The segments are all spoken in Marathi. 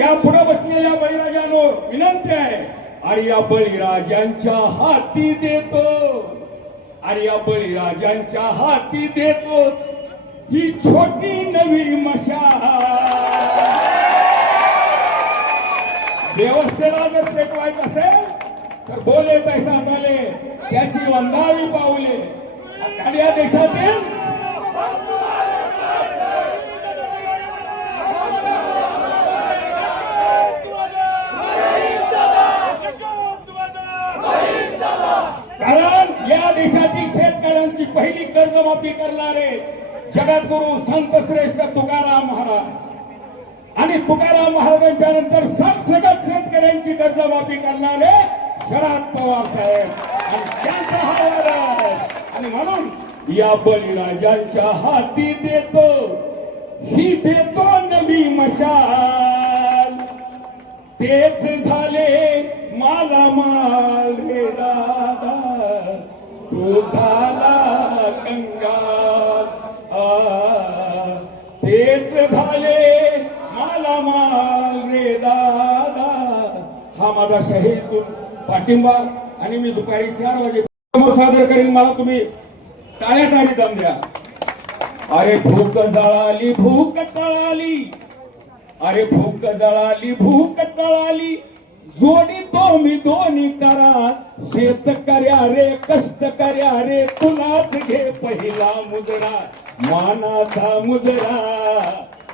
या पुढे बसलेल्या बळीराजांवर विनंती आहे, अरे या बळीराजांच्या हाती देतो, अरे या बळीराजांच्या हाती देतो ही छोटी नवी मशाल. व्यवस्थेला जर पेटवायचं असेल तर बोले पैसा चाले, त्याची वंदावी पाऊले. आणि या देशातील कारण या देशातील शेतकऱ्यांची पहिली कर्जमाफी करणारे जगद्गुरु संत श्रेष्ठ तुकाराम महाराज आणि तुकाराम महाराजांच्या नंतर सरसकट शेतकऱ्यांची कर्जमाफी करणारे शरद पवार साहेब आणि त्यांचा हा वारस. आणि म्हणून या बळीराजांच्या हाती देतो ही देतो नवी मशाल. तेच झाले मालामाल रे दादा, तो झाला कंगाल. तेच झाले मालामाल रे दादा. हा माझा शहीदून पाठिंबा. आणि मी दुपारी 4 वाजे सादर करीन. मला तुम्ही टाळ्याचा दम द्या. अरे भूक जळाली भूक टळाली, अरे भूक जळाली भूक टळाली, जोडी तो मी दोन्ही करा. शेतकऱ्या रे कष्टकऱ्या रे तुलाच घे पहिला मुजरा. मानाचा मुजरा,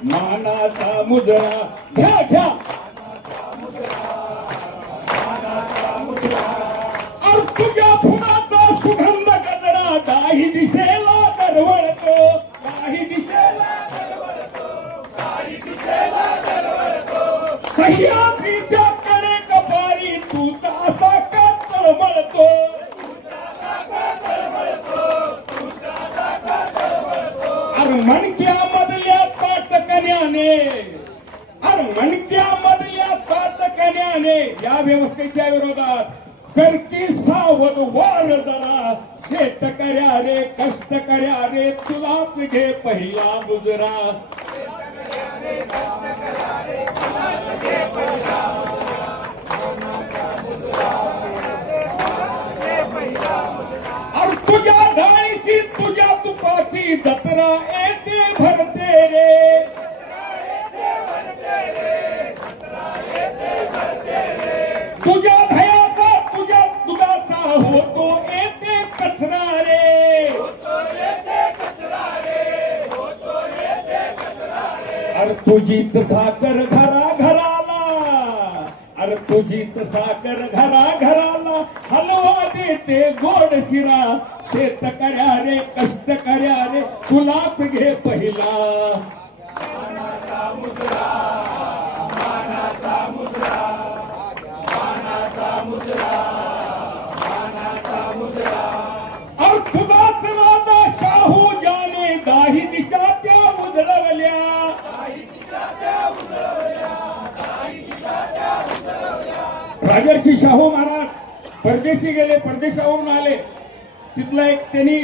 मानाचा मुजरा घ्या घ्या. अरे तुझ्या फुलाचा सुगंध गजरा काही दिशेला दरवळतो, काही दिशेला दरवळतो, काही दिशेला दरवळतो. सह्याद्रीच्या कडे कपारी तुझा असा का तळमळतो, अरे मणक्या मधल्या ताटकण्याने, अरे मणक्या मधल्या ताटकण्याने या व्यवस्थेच्या विरोधात करती सावध वार जरा. शेतकऱ्या रे कष्टकऱ्या रे तुलाच घे पहिला मुजरा. अरे तुझ्या डाळीची तुझ्या तुपाची जत्रा येते भरते रे. तुझ्या दह्याचा तुझ्या दुधाचा होतो येते कचरा रे. अरे तुझीच साखर घरा घराला, अरे तुझीच साखर घरा घराला, हलवा देते गोड शिरा. शेतकऱ्या रे कष्टकऱ्या रे तुलाच घे पहिला. मानाचा मुजरा, मानाचा मुजरा, मानाचा मुजरा, मानाचा मुजरा. अरे तुझाच माझा शाहू जाने दाही दिशा त्या उजळवल्या, दाही दिशा त्या उजळवल्या, दाही दिशा त्या उजळवल्या. राजर्षी शाहू महाराज परदेशी गेले, परदेशावरून आले. तिथला एक त्यांनी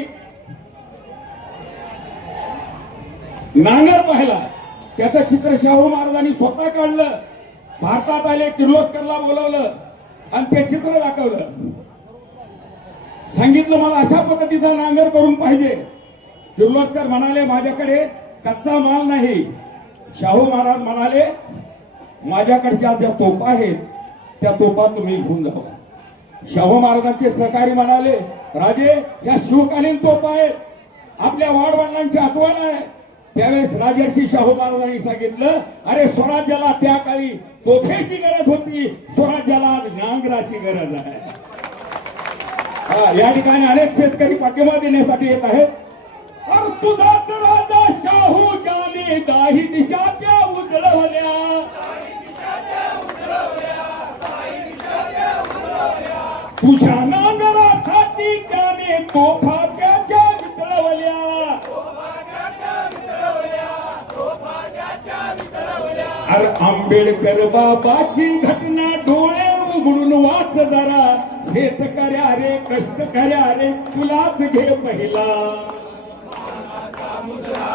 नांगर पाहिला, त्याचं चित्र शाहू महाराजांनी स्वतः काढलं. भारतात आले, किर्लोस्करला बोलवलं आणि ते चित्र दाखवलं. सांगितलं मला अशा पद्धतीचा नांगर करून पाहिजे. किर्लोस्कर म्हणाले माझ्याकडे कच्चा माल नाही. शाहू महाराज म्हणाले माझ्याकडच्या ज्या तोफा आहेत त्या तोफा तुम्ही घेऊन जावा. शाहू महाराजांचे सहकारी म्हणाले राजे या शिवकालीन तोफा आहेत, आपल्या वाडवडिलांची आठवण आहे. त्यावेळेस राजर्षी शाहू महाराजांनी सांगितलं अरे स्वराज्याला त्या काळी तोफेची गरज होती, स्वराज्याला आज नांगराची गरज आहे. या ठिकाणी अनेक शेतकरी पाठिंबा देण्यासाठी येत आहेत. और तुझाच राजा शाहू जाने दाही दिशा त्या उजळवल्या, तुझ्या नांगरासाठी त्याने तोफा त्याच्या वितळवल्या. अरे आंबेडकर बाबाची घटना डोळे उघडून वाच जरा. शेतकऱ्या रे कष्टकऱ्या रे तुलाच घे पहिला. मानाचा मुजरा,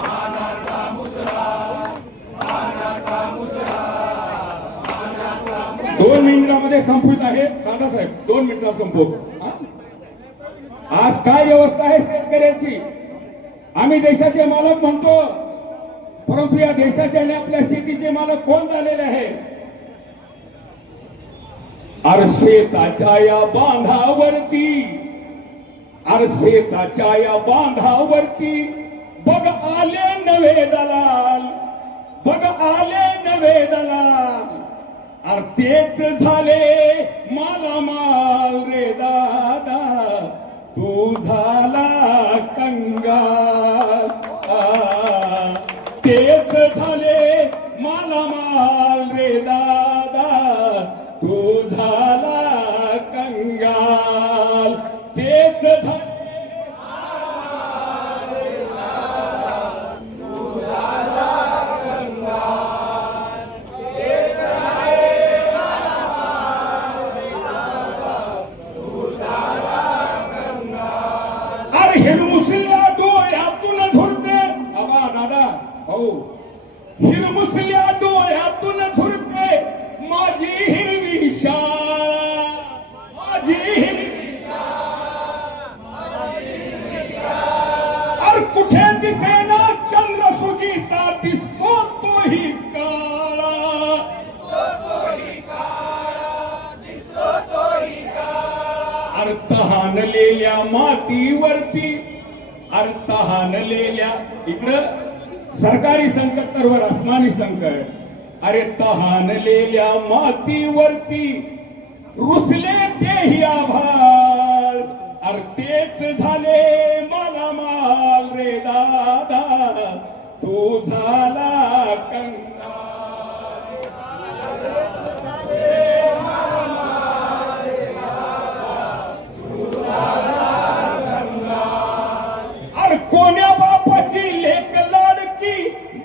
मानाचा मुजरा, मानाचा मुजरा. मिनिटामध्ये संपवित आहे दादासाहेब, 2 मिनिटात संपवतो. आज काय व्यवस्था आहे शेतकऱ्याची? आम्ही देशाचे मालक म्हणतो, परंतु या देशाचे आणि आपल्या शेतीचे मालक कोण झालेले आहे? शेताच्या या बांधावरती, शेताच्या या बांधावरती बघ आले नवे दलाल, बघ आले नवे दलाल. तेच झाले मालामाल रे दादा, तू झाला कंगाल. तेच झाले मालामाल रे दादा, तू झाला कंगाल. तेच झाले हिरमुसल्या डोळ्यातून झुरते. आबा दादा भाऊ, हिरमुसल्या डोळ्यातून झुरते माझी हिरवी शाळा, माझी हिरवी शाळा. अरे कुठे दिसेना चंद्रसुगीचा, दिसतो तोही काळा, तहानलेल्या मातीवरती, तहानलेल्या इकडं सरकारी संकट तर वर आसमानी संकट. तहानलेल्या मातीवरती रुसले तेही आभाळ. तेच झाले मालामाल रे दादा, तू झाला कंगाल. कोण्या बापाची लेक लाडकी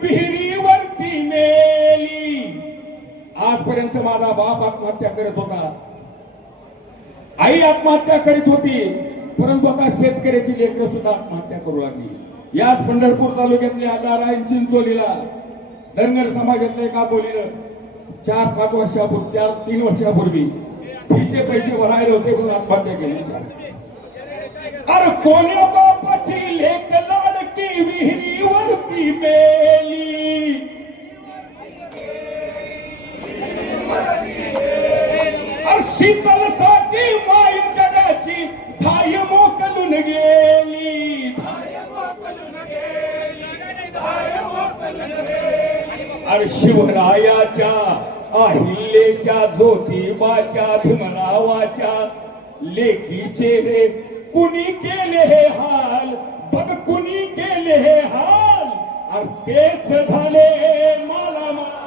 विहिरीवरती मेली. आजपर्यंत माझा बाप आत्महत्या करत होता, आई आत्महत्या करीत होती, परंतु आता शेतकऱ्याची लेकरं सुद्धा आत्महत्या करू लागली. याच पंढरपूर तालुक्यातल्या नारायण चिंचोलीला धनगर समाजातल्या एका बोलीनं 4-5 वर्षापूर्वी, 3 वर्षापूर्वी फीचे पैसे भरायला होते म्हणून आत्महत्या केली. कोण्या बापाची लेक लाडकी विहिरीवरती मेली. शीतलसाठी माय जगाची धाय मोकलून गेली. शिवरायाच्या, अहिल्याच्या, ज्योतिबाच्या, भीमरावाच्या लेकीचे रे कुणी केले हे हाल, बघ कुणी केले हे हाल. तेच झाले मालामाल.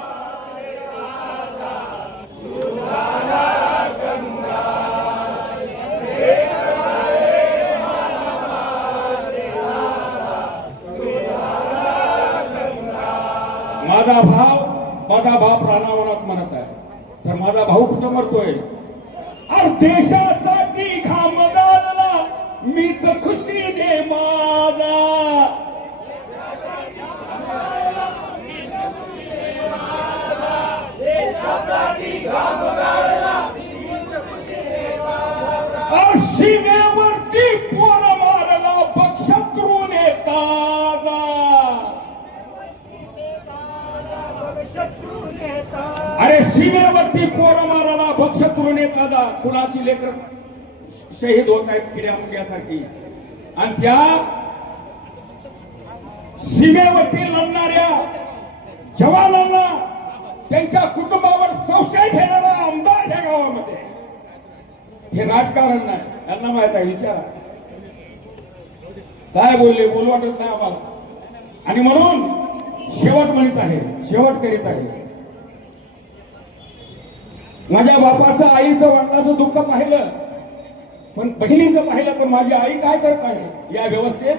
माझा बाप रानावनात मरत आहे, तर माझा भाऊ कुठं मरतोय? देशासाठी घाम गाळला मीच खुशीने माझा. सीमेवरती पोर मारला बक्षत्रूने ताजा. सीमेवरती पोर मारला बक्षत्रूने ताजा. कुणाची लेकर शहीद होत आहेत किड्या मुंग्यासाठी, आणि त्या सीमेवरती लढणाऱ्या जवानांना, त्यांच्या कुटुंबावर संशय घेणारा आमदार ह्या गावामध्ये. हे राजकारण नाही, त्यांना माहित आहे. विचारा काय बोलू वाटत नाही आम्हाला. आणि म्हणून शेवट म्हणत आहे, शेवट करीत आहे. माझ्या बापाचं, आईचं, वडिलाचं दुःख पाहिलं, पण बहिणीचं पाहिलं, पण माझी आई काय करत आहे या व्यवस्थेत?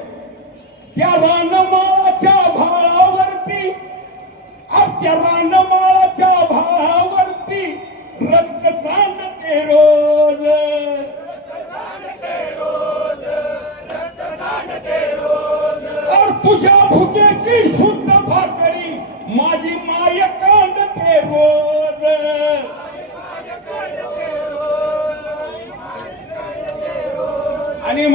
त्या रानमाळाच्या भाळावरती, त्या रानमाळाच्या भाळावरती रक्त सांडते रोज. तुझ्या भुकेची शुद्ध भाकरी माझी माय कांडते रोज. आणि